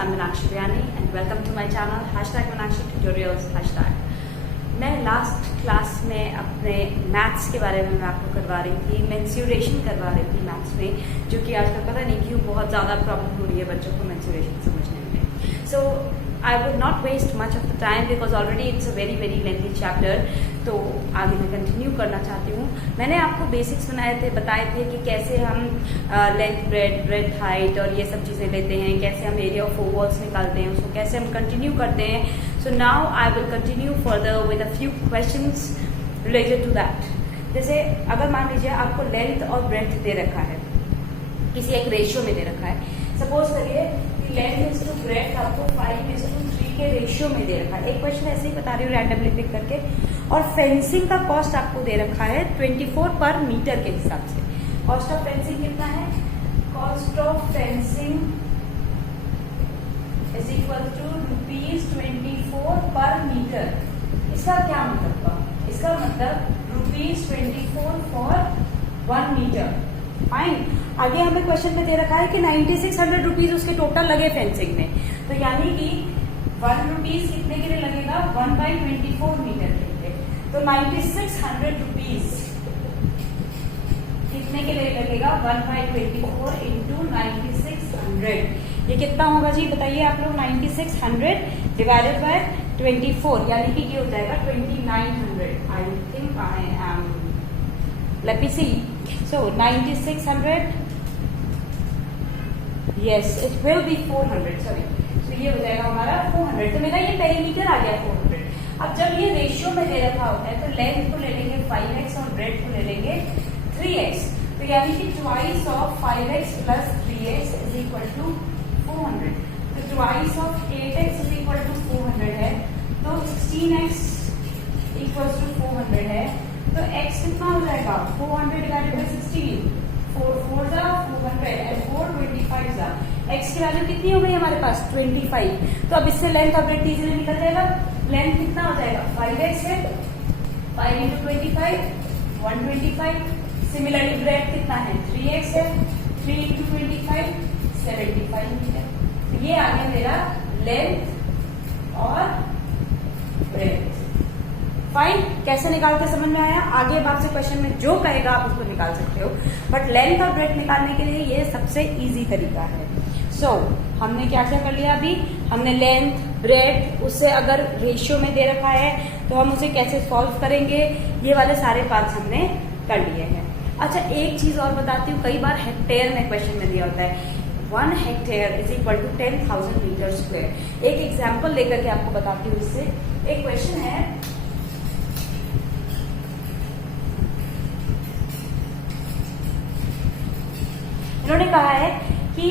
I'm Meenakshi Vyani and welcome to my channel #Meenakshi Tutorials #। मैं last class में अपने maths के बारे में मैं आपको करवा रही थी, मेंस्ट्रुएशन करवा रही थी मैथ्स में, जो कि आजकल पता नहीं क्यों बहुत ज़्यादा प्रॉब्लम हो रही है बच्चों को मेंस्ट्रुएशन समझने में। So I would not waste much of the time because already it's a very lengthy chapter, तो आगे मैं कंटिन्यू करना चाहती हूँ। मैंने आपको बेसिक्स बताए थे कि कैसे हम लेंथ ब्रेड हाइट और ये सब चीज़ें लेते हैं, कैसे हम एरिया ऑफ फोर वॉल्स निकालते हैं, उसको कैसे हम कंटिन्यू करते हैं। So now I will continue further with a few questions related to that. जैसे अगर मान लीजिए आपको लेंथ और ब्रेथ दे रखा है, किसी एक रेशियो में दे रखा है। सपोज करिए कि लेंथ इज टू ब्रेथ आपको 5:3 के रेशियो में दे रखा है। एक क्वेश्चन ऐसे ही बता रही हूँ रैंडमली पिक करके। और फेंसिंग का कॉस्ट आपको दे रखा है 24 पर मीटर के हिसाब से। कॉस्ट ऑफ फेंसिंग कितना है? Cost of fencing is equal to ₹24 per metre. इसका क्या मतलब हुआ? इसका मतलब ₹24 फॉर 1 मीटर। फाइन। आगे हमें क्वेश्चन में दे रखा है कि 9600 रुपीज उसके टोटल लगे फेंसिंग में, तो यानी कि ₹1 कितने के लिए लगेगा? 1/24 मीटर के लिए। तो 9600 रुपीज कितने के लिए लगेगा? 1/24 इंटू 9600। ये कितना होगा जी बताइए आप लोग? 9600 डिवाइडेड बाय 24 यानी कि ये हो जाएगा 2900। I think I am let me see. So 9600 yes it will be 400 sorry, तो ये हो जाएगा हमारा 400। तो मेरा ये पेरीमीटर आ गया 400। अब जब ये रेशियो में दे रखा होता है तो लेंथ को ले लेंगे 5x और ब्रेथ को ले लेंगे 3x, तो यानी कि twice of 5x plus 3x is equal to 400। तो twice of 8x is equal to 400 है, तो 16x इक्वल टू 400 है। तो x कितना हो जाएगा? 400 डिवाइडेड बाय 16, 4 4 जा 400 एंड 4 25 जा। x की वैल्यू कितनी हो गई हमारे पास? 25। तो अब इससे लेंथ और ब्रेथ इजीली निकल जाएगा। लेंथ कितना हो जाएगा? 5x है, 5 इंटू 25 125। सिमिलरली ब्रेथ कितना है? 3x है, 3 इंटू 25 75 मीटर। तो ये आ गया मेरा लेंथ और ब्रेथ। फाइन। कैसे निकालते समझ में आया? आगे आपसे क्वेश्चन में जो कहेगा आप उसको निकाल सकते हो, बट लेंथ और ब्रेथ निकालने के लिए ये सबसे इजी तरीका है। सो हमने क्या क्या कर लिया? अभी हमने लेंथ ब्रेथ, उससे अगर रेशियो में दे रखा है तो हम उसे कैसे सॉल्व करेंगे, ये वाले सारे पार्ट्स हमने कर लिए हैं। अच्छा एक चीज और बताती हूँ, कई बार हेक्टेयर में क्वेश्चन में दिया होता है 1 hectare is equal to 10,000 metre square. एक एग्जाम्पल लेकर के आपको बताती हूँ। इससे एक क्वेश्चन है, उन्होंने कहा है कि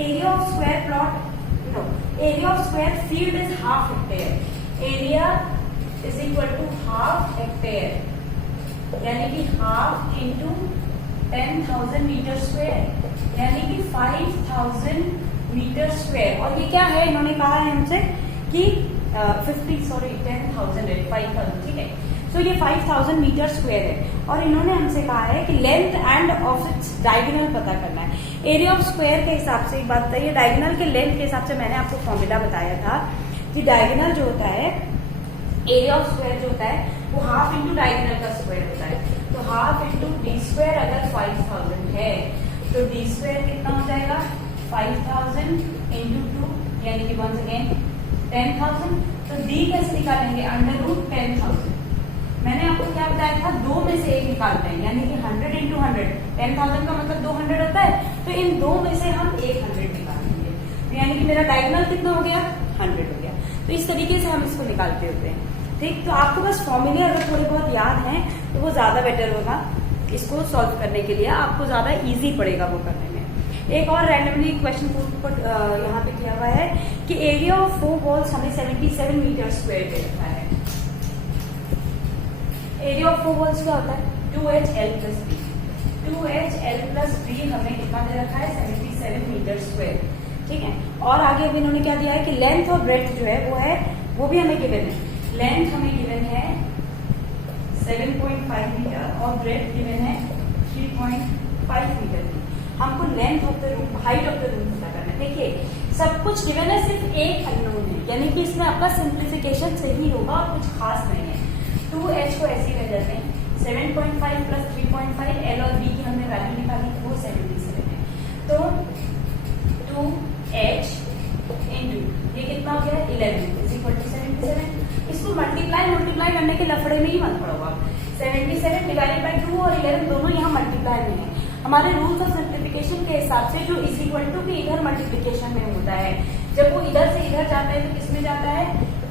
area of square plot area of square field is half hectare. Area is equal to half hectare, यानी कि हाफ इंटू 10,000 मीटर स्क्वायर, यानी कि 5,000 मीटर स्क्वायर। और ये क्या है? इन्होंने कहा है हमसे कि 10,000 है, 5,000, ठीक है। तो ये 5,000 मीटर स्क्वायर है और इन्होंने हमसे कहा है कि length end of its diagonal पता करना है। एरिया ऑफ स्क्वायर के हिसाब से एक बात बताइए, डायगोनल के लेंथ के हिसाब से मैंने आपको फॉर्मूला बताया था कि डायगोनल जो होता है, एरिया ऑफ स्क्वायर जो होता है वो हाफ इंटू डायगोनल का स्क्वायर होता है। तो हाफ इंटू डी स्क्वायर अगर 5,000 है तो डी स्क्वायर कितना हो जाएगा? 5,000 इंटू 2 यानी कि वंस अगेन 10,000। तो डी कैसे निकालेंगे? √10,000। मैंने आपको क्या बताया था? 2 में से 1 निकालते हैं, यानी कि 100 इंटू 100, 10,000 का मतलब 200 होता है, तो इन 2 में से हम 100 निकालेंगे, तो यानी कि मेरा डायगोनल कितना हो गया? 100 हो गया। तो इस तरीके से हम इसको निकालते होते हैं। ठीक, तो आपको बस फॉर्मूले अगर थोड़े बहुत याद हैं तो वो ज्यादा बेटर होगा इसको सॉल्व करने के लिए, आपको ज्यादा इजी पड़ेगा वो करने में। एक और रैंडमली क्वेश्चन यहाँ पे किया हुआ है कि एरिया ऑफ 4 वॉल्स हमें 77 मीटर स्क्वायर दे रखा है। एरिया ऑफ 4 वॉल्स क्या होता है? 2HL plus B। 2HL plus B हमें कितना दे रखा है? 77 मीटर स्क्वायर, ठीक है। और आगे अभी इन्होंने क्या दिया है कि लेंथ और ब्रेथ जो है वो भी हमें गिवन है। लेंथ हमें गिवन है 7.5 मीटर और ब्रेथ गिवन है 3.5 मीटर की। हमको length of the room, height of the room पता करना है। देखिए सब कुछ गिवन है, सिर्फ एक अननोन है, यानी कि इसमें आपका सिंप्लीफिकेशन सही होगा और कुछ खास नहीं है। 2h को ऐसे कर देते हैं, 7.5 प्लस 3.5, एल और बी की हमने वैल्यू निकाली थी, वो 77 है। तो 2h इंटू ये कितना हो गया 11 इज इक्वल टू 77। इसको मल्टीप्लाई करने के लफड़े में ही मत पड़ो आप। 77 डिवाइडेड बाई 2 और 11 दोनों यहाँ मल्टीप्लाई में है। हमारे रूल्स ऑफ सिंप्लीफिकेशन के हिसाब से जो इज इक्वल टू भी इधर मल्टीप्लिकेशन में होता है, जब वो इधर से इधर जाता है तो किसमें जाता है,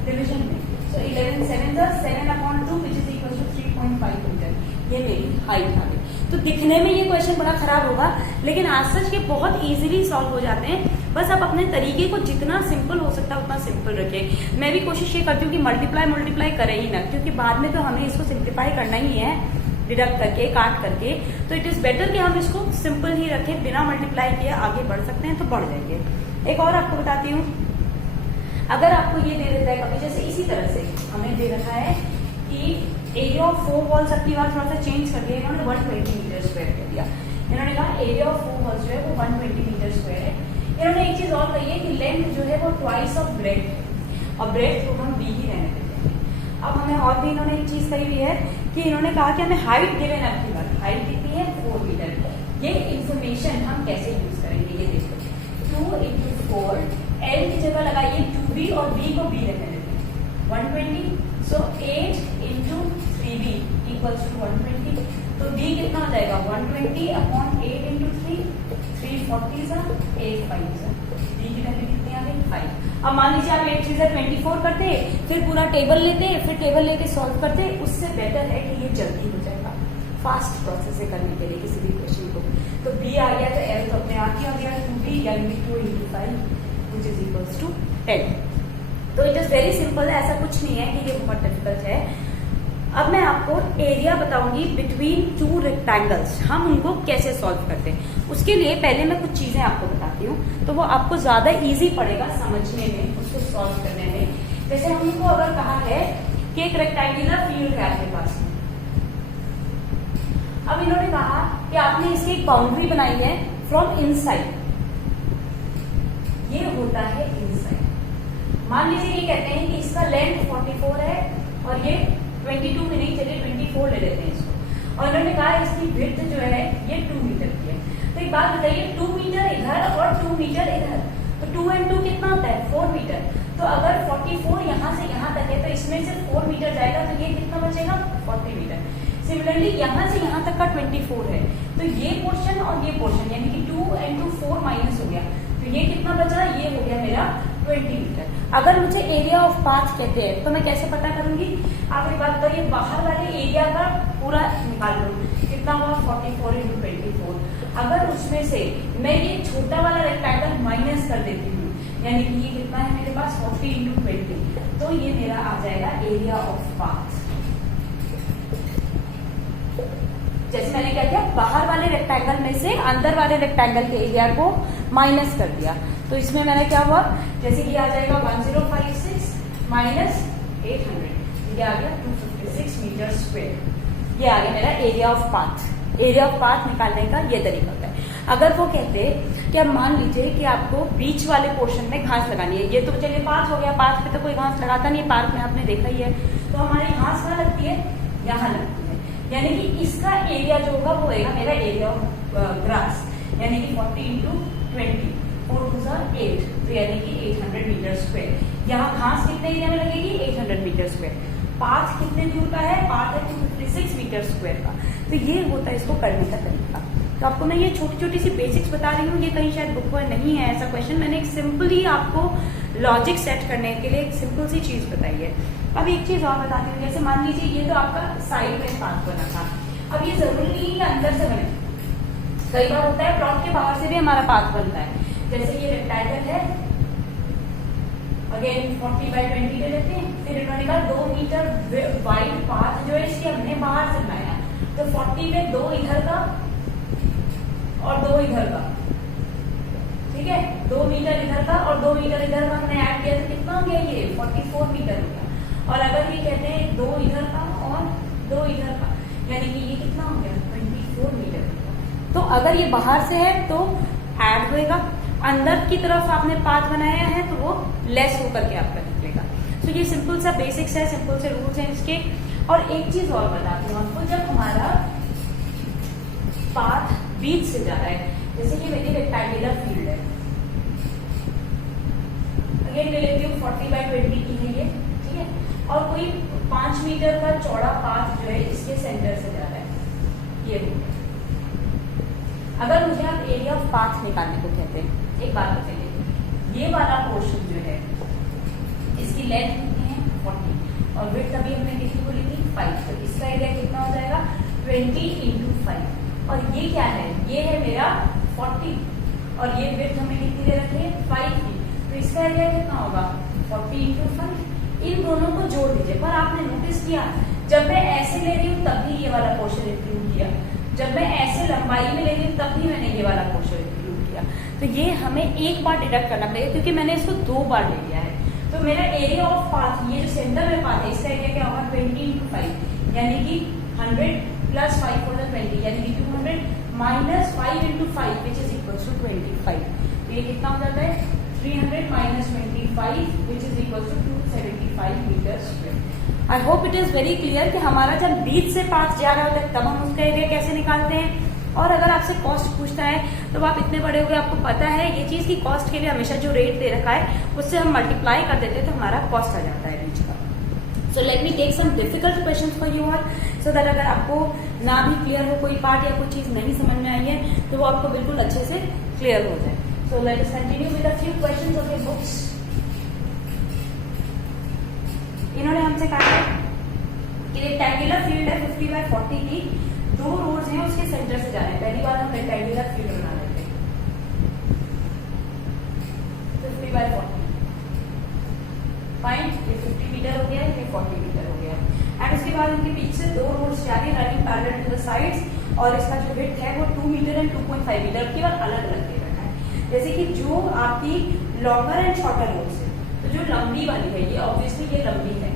डिविजन में। So 11 7 7/2 which is equal to 3.5 metre. ये मेरी हाइट आ गई। तो दिखने में ये क्वेश्चन बड़ा खराब होगा, लेकिन आज सच के बहुत इजीली सॉल्व हो जाते हैं। बस आप अपने तरीके को जितना सिंपल हो सकता है उतना सिंपल रखें। मैं भी कोशिश ये करती हूँ कि मल्टीप्लाई करें ही ना, क्योंकि बाद में तो हमें इसको सिंप्लीफाई करना ही है, डिडक्ट करके काट करके। तो इट इज बेटर कि हम इसको सिंपल ही रखें, बिना मल्टीप्लाई किए आगे बढ़ सकते हैं तो बढ़ जाएंगे। एक और आपको बताती हूँ, अगर आपको ये दे देता है कभी, जैसे इसी तरह से हमें दे रखा है कि एरिया ऑफ 4 वॉल्स, अपनी बात थोड़ा सा चेंज करके इन्होंने 120 मीटर स्क्वायर कर दिया। इन्होंने कहा एरिया ऑफ 4 वॉल्स जो है वो 120 मीटर स्क्वायर है। इन्होंने एक चीज और कही है कि लेंथ जो है वो ट्वाइस ऑफ ब्रेथ है, और ब्रेथ को हम बी ही रहने देते हैं। अब हमें और भी इन्होंने एक चीज कही हुई है कि इन्होंने कहा कि हमें हाइट गिवन है, अपनी बात हाइट कितनी है 4 मीटर। ये इंफॉर्मेशन हम कैसे यूज करेंगे, ये देखो 2 इंटू 4, एल की जगह लगाइए 2b और b को b रहने देते हैं 120। सो 8 इंटू 3b इक्वल्स टू 120। तो b कितना हो जाएगा 120 अपॉन 8 इंटू 3, 340 सा 8 5 सा, b की वैल्यू कितनी आ गई 5। अब मान लीजिए आप 8 3 24 करते, फिर पूरा टेबल लेते, फिर टेबल लेके सॉल्व करते, उससे बेटर है कि ये जल्दी हो जाएगा फास्ट प्रोसेस से करने के लिए किसी भी क्वेश्चन को। तो b आ गया तो l तो अपने आप ही आ गया 2b, यानी 2 into 5 which is equals to 10। तो इट इज वेरी सिंपल है, ऐसा कुछ नहीं है कि ये बहुत डिफिकल्ट है। अब मैं आपको एरिया बताऊंगी बिटवीन 2 रेक्टेंगल्स, हम उनको कैसे सॉल्व करते हैं। उसके लिए पहले मैं कुछ चीजें आपको बताती हूँ, तो वो आपको ज्यादा इजी पड़ेगा समझने में, उसको सॉल्व करने में। जैसे हमको अगर कहा है कि एक रेक्टेंगुलर फील्ड है आपके पास, अब इन्होंने कहा कि आपने इसकी एक बाउंड्री बनाई है फ्रॉम इनसाइड, ये होता है इनसाइड। मान लीजिए ये कहते हैं कि इसका लेंथ 44 है और ये 22 में नहीं, चलिए 24 ले लेते हैं इसको, और इन्होंने कहा इसकी विड्थ जो है ये 2 मीटर की है। तो एक बात बताइए, 2 मीटर इधर और 2 मीटर इधर, तो 2 and 2 कितना होता है 4 मीटर। तो अगर 44 यहाँ से यहाँ तक है तो इसमें से 4 मीटर जाएगा, तो ये कितना बचेगा 40 मीटर। सिमिलरली यहाँ से यहाँ तक का 24 है, तो ये पोर्शन और ये पोर्शन यानी कि 2 and 2 4 माइनस हो गया, तो ये कितना बचा, ये हो गया मेरा 20 मीटर। अगर मुझे एरिया ऑफ पाथ कहते हैं तो मैं कैसे पता करूंगी, आप एक बात बताइए, बाहर वाले एरिया का पूरा निकाल लो, कितना हुआ 44 इंटू 24। अगर उसमें से मैं ये छोटा वाला रेक्टेंगल माइनस कर देती हूँ, यानी कि ये कितना है मेरे पास 40 इंटू 20, तो ये मेरा आ जाएगा एरिया ऑफ पाथ। जैसे मैंने क्या किया, बाहर वाले रेक्टेंगल में से अंदर वाले रेक्टेंगल के एरिया को माइनस कर दिया, तो इसमें मेरा क्या हुआ, जैसे कि आ जाएगा 1056 माइनस 800, ये आ गया 256 मीटर स्क्वायर। ये आ गया मेरा area of path. Area of path निकालने का ये तरीका होता है। अगर वो कहते कि अब मान लीजिए कि आपको बीच वाले पोर्शन में घास लगानी है, ये तो चलिए पाथ हो गया, पाथ पे तो कोई घास लगाता नहीं है, पार्क में आपने देखा ही है, तो हमारी घास कहाँ लगती है, यहाँ लगती है, यानी कि इसका एरिया जो होगा वो होगा मेरा एरिया ऑफ ग्रास, यानी कि 40 इंटू 20, 4 2 8, तो यानी कि 800 मीटर स्क्वायर। यहाँ घास कितने एरिया में लगेगी 800 मीटर स्क्वायर। पाथ कितने दूर का है, पाथ है 256 मीटर स्क्वायर का। तो ये होता है इसको करने का तरीका। तो आपको मैं ये छोटी छोटी सी बेसिक्स बता रही हूँ, ये कहीं शायद बुक में नहीं है ऐसा क्वेश्चन, मैंने एक सिंपली आपको लॉजिक सेट करने के लिए एक सिंपल सी चीज बताई है। अब एक चीज और बताती हूँ, जैसे मान लीजिए ये तो आपका साइड में पाथ बना था, अब ये जरूरी नहीं है अंदर से बने, कई बार होता है प्लॉट के बाहर से भी हमारा पाथ बनता है। जैसे ये रेक्टेंगल है, अगेन 40/20 ले लेते हैं, फिर इन्होंने कहा 2 मीटर वाइड पाथ जो है इसके हमने बाहर से बनाया, तो 40 में 2 इधर का और 2 इधर का, ठीक है, 2 मीटर इधर का और 2 मीटर इधर का हमने ऐड किया, तो कितना हो गया ये 44 मीटर हो गया। और अगर ये कहते हैं 2 इधर का और 2 इधर का, यानी कि ये कितना हो गया 24 मीटर हो गया। तो अगर ये बाहर से है तो ऐड होएगा, अंदर की तरफ आपने पाथ बनाया है तो वो लेस होकर के आपका निकलेगा। तो ये सिंपल सा बेसिक्स है, सिंपल से रूल्स हैं इसके। और एक चीज और बताती हूँ आपको, जब हमारा पाथ बीच से जा रहा है, जैसे कि मेरी रेक्टेंगुलर फील्ड है, अगेन ले लेती हूँ 40/20 की है ये, ठीक है, और कोई 5 मीटर का चौड़ा पाथ जो है इसके सेंटर से जा रहा है, ये हो गया। अगर मुझे आप एरिया ऑफ पाथ निकालने को कहते हैं, एक बात बताइए, ये वाला पोर्शन जो है इसकी लेंथ कितनी है 40 और विड्थ अभी हमने कितनी बोली थी 5, तो इसका एरिया कितना हो जाएगा 20 × 5। और ये क्या है, ये है मेरा 40 और ये विड्थ हमें कितनी दे रखी है 5 की, तो इसका एरिया कितना होगा 40 × 5। इन दोनों को जोड़ दीजिए। पर आपने नोटिस किया जब मैं ऐसे ले रही हूँ तब भी ये वाला पोर्शन इंक्लूड किया, जब मैं ऐसे लंबाई में ले रही हूँ तब भी मैंने ये वाला पोर्शन इंक्लूड किया। तो ये हमें एक बार डिडक्ट करना पड़ेगा क्योंकि मैंने इसको 2 बार ले लिया है। तो मेरा एरिया ऑफ पाथ, ये जो सेंटर में पाथ है, इसका एरिया क्या होगा 20 × 5 यानी कि 100 + 5 for the 20 यानी कि 200 - 5 × 5 which is equals to 25। तो ये कितना हो जाता है 300 - 25 which is equals to 275 metre square. I hope it is very clear कि हमारा जब बीच से पाथ जा रहा होता है तब हम उसका एरिया कैसे निकालते हैं। और अगर आपसे कॉस्ट पूछता है तो आप इतने बड़े हो गए, आपको पता है ये चीज की कॉस्ट के लिए हमेशा जो रेट दे रखा है उससे हम मल्टीप्लाई कर देते हैं तो हमारा कॉस्ट आ जाता है बीच का। So let me take some difficult questions for you all so that अगर आपको ना भी क्लियर हो कोई पार्ट या कोई चीज नहीं समझ में आई है तो वो आपको बिल्कुल अच्छे से क्लियर हो जाए। So let us continue with a few questions of your books. इन्होंने हमसे कहा है कि रेक्टेंगुलर फील्ड है 50/40 की, 2 रोड्स हैं उसके सेंटर से जा रहे हैं। पहली बार हम रेक्टेंगुलर फील्ड बना लेते हैं 50/40 फाइन, ये 50 मीटर हो गया, ये 40 मीटर हो गया। एंड उसके बाद उनके पीछे से 2 रोड्स जा रही है running parallel to the sides और इसका जो विड्थ है वो 2 मीटर एंड 2.5 मीटर केवल अलग अलग दे रखा है। जैसे कि जो आपकी लॉन्गर एंड शॉर्टर रोड्स है, तो जो लंबी वाली है ये ऑब्वियसली ये लंबी है,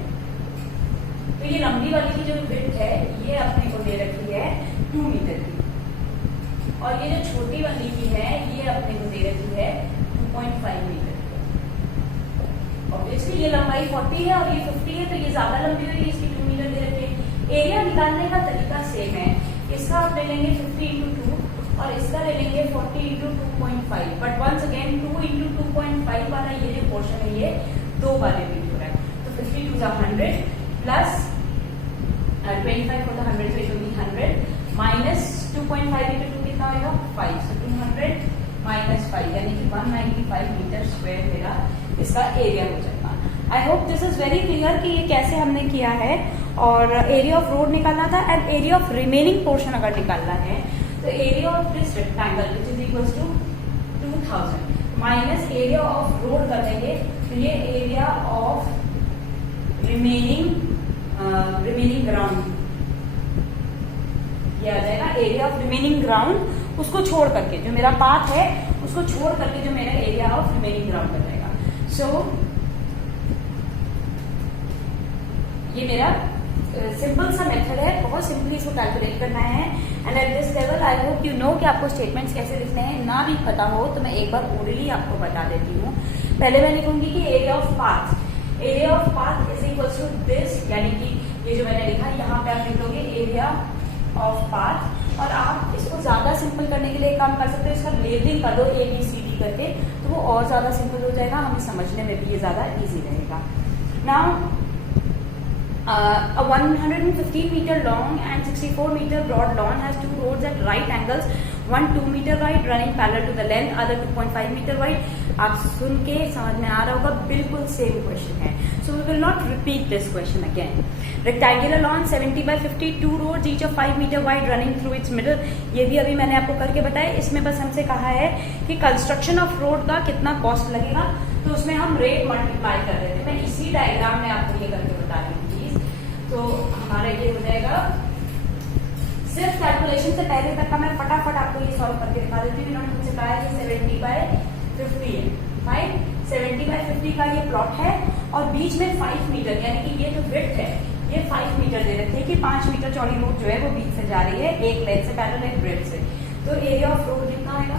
तो ये लंबी वाली की जो विड्थ है ये अपने को दे रखी है 2 मीटर की, और ये जो छोटी वाली की है ये अपने को दे रखी है 2.5 मीटर। ऑब्वियसली ये लंबाई 40 है और ये 50 है तो ये ज्यादा लंबी हुई, इसकी 2 मीटर दे रखी है। एरिया निकालने का तरीका सेम है, इसका आप ले लेंगे 50 × 2 और इसका ले लेंगे 40 × 2.5, बट वंस अगेन 2 × 2.5 वाला ये जो पोर्शन है ये 2 बार रिपीट हो रहा है। तो 50 × 2 = 100 plus 25 for the 100 so it will be 100 minus 2.5 into 2 कितना होगा 5, so 200 minus 5 यानी कि 195 मीटर स्क्वायर मेरा इसका एरिया हो जाएगा। I hope this is very clear कि ये कैसे हमने किया है। और एरिया ऑफ रोड निकालना था and area of remaining portion अगर निकालना है तो area of this rectangle which is equal to 2000 minus area of road कर देंगे तो ये एरिया ऑफ रिमेनिंग ग्राउंड ये आ जाएगा। एरिया ऑफ रिमेनिंग ग्राउंड उसको छोड़ करके जो मेरा पाथ है उसको छोड़ करके जो मेरा एरिया ऑफ रिमेनिंग ग्राउंड हो जाएगा। सो ये मेरा सिंपल सा मेथड है, बहुत सिंपली इसको कैलकुलेट करना है। And at this level I hope you know कि आपको स्टेटमेंट्स कैसे लिखने हैं। ना भी पता हो तो मैं एक बार ओरली आपको बता देती हूँ। पहले मैं लिखूंगी कि area of path is equal to this, यानी कि ये जो मैंने लिखा यहाँ पे आप लिख लोगे एरिया ऑफ पाथ और आप इसको ज्यादा सिंपल करने के लिए काम कर सकते हो, इसका लेबलिंग कर दो ABCD करके तो वो और ज्यादा सिंपल हो जाएगा, हमें समझने में भी ये ज्यादा इजी रहेगा। Now a 115 meter long and 64 meter broad lawn has 2 roads at right angles, one 2 meter wide running parallel to the length, other 2.5 meter wide। आप सुन के समझ में आ रहा होगा, बिल्कुल सेम क्वेश्चन है। So we will not repeat this question again। Rectangular lawn 70/50, 2 roads each of 5 meter wide running through its middle। ये भी अभी मैंने आपको करके बताया। इसमें बस हमसे कहा है कि कंस्ट्रक्शन ऑफ रोड का कितना कॉस्ट लगेगा, तो उसमें हम रेट मल्टीप्लाई कर देते हैं। मैं इसी डायग्राम में आपको ये करके बता रही हूँ। तो हमारा ये हो जाएगा, सिर्फ कैलकुलेशन से पहले तक का मैं फटाफट आपको ये सॉल्व करके दिखा देती हूँ। इन्होंने मुझसे कहा है कि 70/50 है, फाइन 70/50 का ये प्लॉट है और बीच में 5 मीटर यानी कि ये जो विड्थ है ये 5 मीटर दे रखे हैं कि 5 मीटर चौड़ी रोड जो है वो बीच से जा रही है, एक लेंथ से पैरेलल एक ब्रेड से। तो एरिया ऑफ रोड कितना आएगा,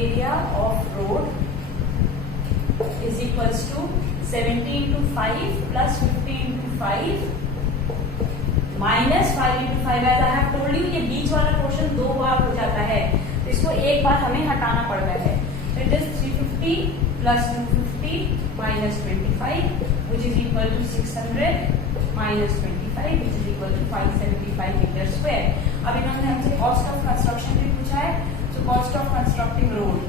area of road is equals to 70 into 5 plus 50 into 5 minus 5 into 5. As I have told you, ये बीच वाला पोर्शन 2 बार हो जाता है, तो इसको एक बार हमें हटाना पड़ रहा है. So it is 350 plus 250 minus 25 which is equal to 600 minus 25 which is equal to 575 meter square. अब इन्होंने हमसे कॉस्ट ऑफ कंस्ट्रक्शन भी पूछा है. So cost of constructing road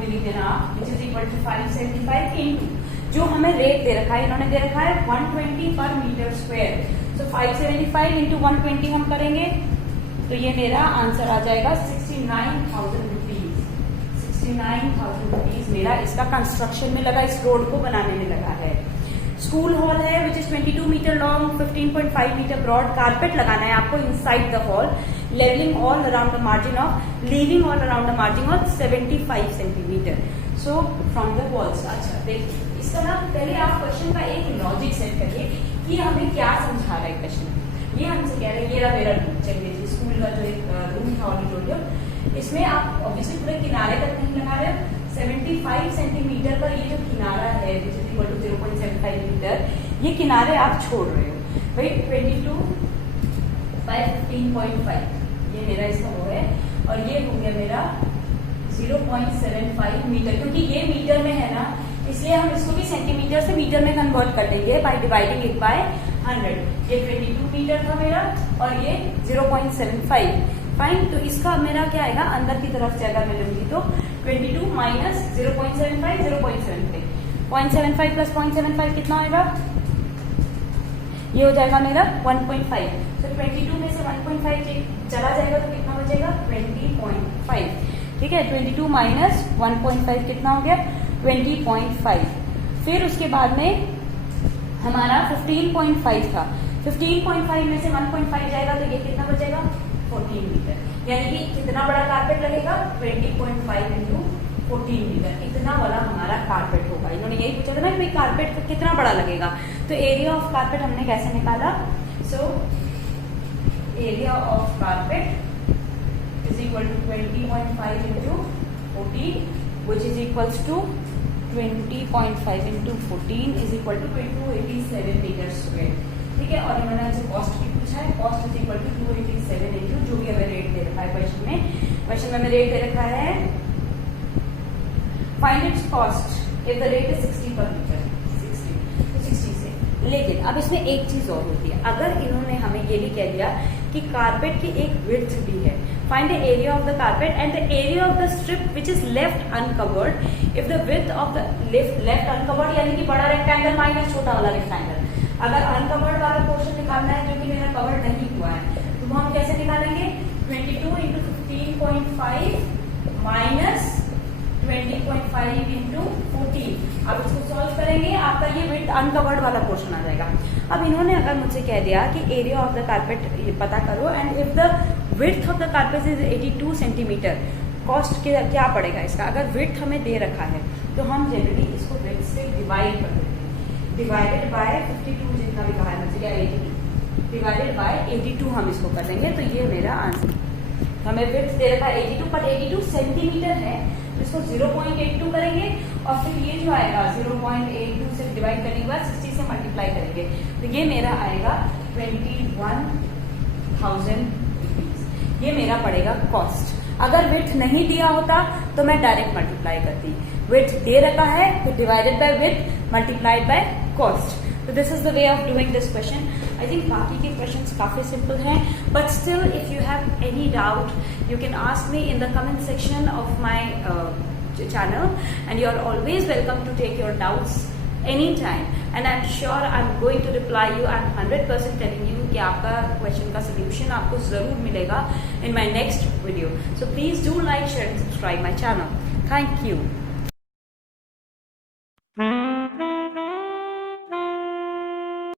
भी लिख देना आप, which is equal to 575 into जो हमें रेट दे रखा है, इन्होंने दे रखा है 120 पर मीटर स्क्वायर. So 575 into 120 हम करेंगे तो ये मेरा आंसर आ जाएगा 69,000 रुपीज. 69,000 रुपीज मेरा इसका कंस्ट्रक्शन में लगा, इस रोड को बनाने में लगा है. स्कूल हॉल है which is 22 metre long, 15.5 metre broad. Carpet लगाना है आपको inside the hall, levelling all around the margin of, leaving all around the margin of 75 centimetre. So from the walls. अच्छा देखिए इसका ना पहले आप क्वेश्चन का एक लॉजिक सेट करिए कि हमें क्या समझा रहा है क्वेश्चन. ये हमसे कह रहे हैं, ये रहा मेरा रूम. चलिए स्कूल का जो एक रूम था ऑडिटोरियम, इसमें आप ऑब्वियसली पूरे किनारे तक नहीं लगा रहे हो. 75 सेंटीमीटर का ये जो किनारा है which is equal to 0.75 metre, ये किनारे आप छोड़ रहे हो भाई. 22 by 15.5 ये मेरा इसका वो है, और ये हो गया मेरा 0.75 मीटर. क्योंकि ये मीटर में है ना, इसलिए हम इसको भी सेंटीमीटर से मीटर में कन्वर्ट कर देंगे बाय डिवाइडिंग इट बाय 100. ये 22 मीटर था मेरा और ये 0.75. फाइन. तो इसका मेरा क्या आएगा, अंदर की तरफ से अगर मैं लूंगी तो 22 माइनस 0.75 0.75 0.75 प्लस 0.75 कितना आएगा, ये हो जाएगा मेरा 1.5. तो 22 में से 1.5 चला जाएगा तो कितना बचेगा 20.5. ठीक है. 22 माइनस 1.5 कितना हो गया 20.5. फिर उसके बाद में हमारा 15.5 था. 15.5 में से 1.5 जाएगा तो ये कितना बचेगा 14 मीटर. यानी कि कितना बड़ा कारपेट लगेगा 20.5 इंटू 14 मीटर. इतना बड़ा हमारा कारपेट होगा. इन्होंने यही पूछा था ना कि कारपेट कितना बड़ा लगेगा. तो एरिया ऑफ कारपेट हमने कैसे निकाला. So area of carpet is equal to 20.5 into 14 which is equals to 20.5 into 14 is equal to 287 metre square. ठीक है. और इन्होंने हमसे कॉस्ट भी पूछा है. Cost is equal to 287 into जो भी हमें रेट दे रखा है क्वेश्चन में. क्वेश्चन में हमें रेट दे रखा है find its cost if the rate is 60 पर मीटर. 60 तो 60 से. लेकिन अब इसमें एक चीज और होती है. अगर इन्होंने हमें ये भी कह दिया कि कारपेट की एक विड्थ भी है, find the area of the carpet and the area of the strip which is left uncovered if the width of the left uncovered, यानी कि बड़ा रेक्टेंगल माइनस छोटा वाला रेक्टेंगल. अगर अनकवर्ड वाला पोर्शन निकालना है जो कि मेरा कवर्ड नहीं हुआ है, तो वो हम कैसे निकालेंगे 22 इंटू 15.5 माइनस 20.5 इंटू 14. अब इसको सॉल्व करेंगे, आपका ये विड्थ अनकवर्ड वाला पोर्शन आ जाएगा. अब इन्होंने अगर मुझसे कह दिया कि एरिया ऑफ द कारपेट पता करो and if the width of the carpet is 82 centimetre, cost क्या पड़ेगा इसका. अगर विड्थ हमें दे रखा है तो हम जनरली इसको विड्थ से डिवाइड कर देते हैं. डिवाइडेड बाय 52 जितना भी कहा है मुझे, या 82 डिवाइडेड बाय 82 हम इसको कर देंगे. तो ये मेरा आंसर. हमें विड्थ दे रखा है 82 पर 82 सेंटीमीटर है, तो इसको 0.82 करेंगे और फिर ये जो आएगा 0.82 से डिवाइड करने के बाद 60 से मल्टीप्लाई करेंगे. तो ये मेरा आएगा 21,000 रुपीज. ये मेरा पड़ेगा कॉस्ट. अगर विड्थ नहीं दिया होता तो मैं डायरेक्ट मल्टीप्लाई करती. विड्थ दे रखा है तो divided by width multiplied by cost. तो this is the way of doing this question. I think बाकी के क्वेश्चंस काफी सिंपल हैं, but still if you have any doubt you can ask me in the comment section of my channel and you are always welcome to take your doubts any time and I am sure I am going to reply you. I am 100% telling you कि आपका question का solution आपको जरूर मिलेगा in my next video. So please do like, share and subscribe my channel. Thank you.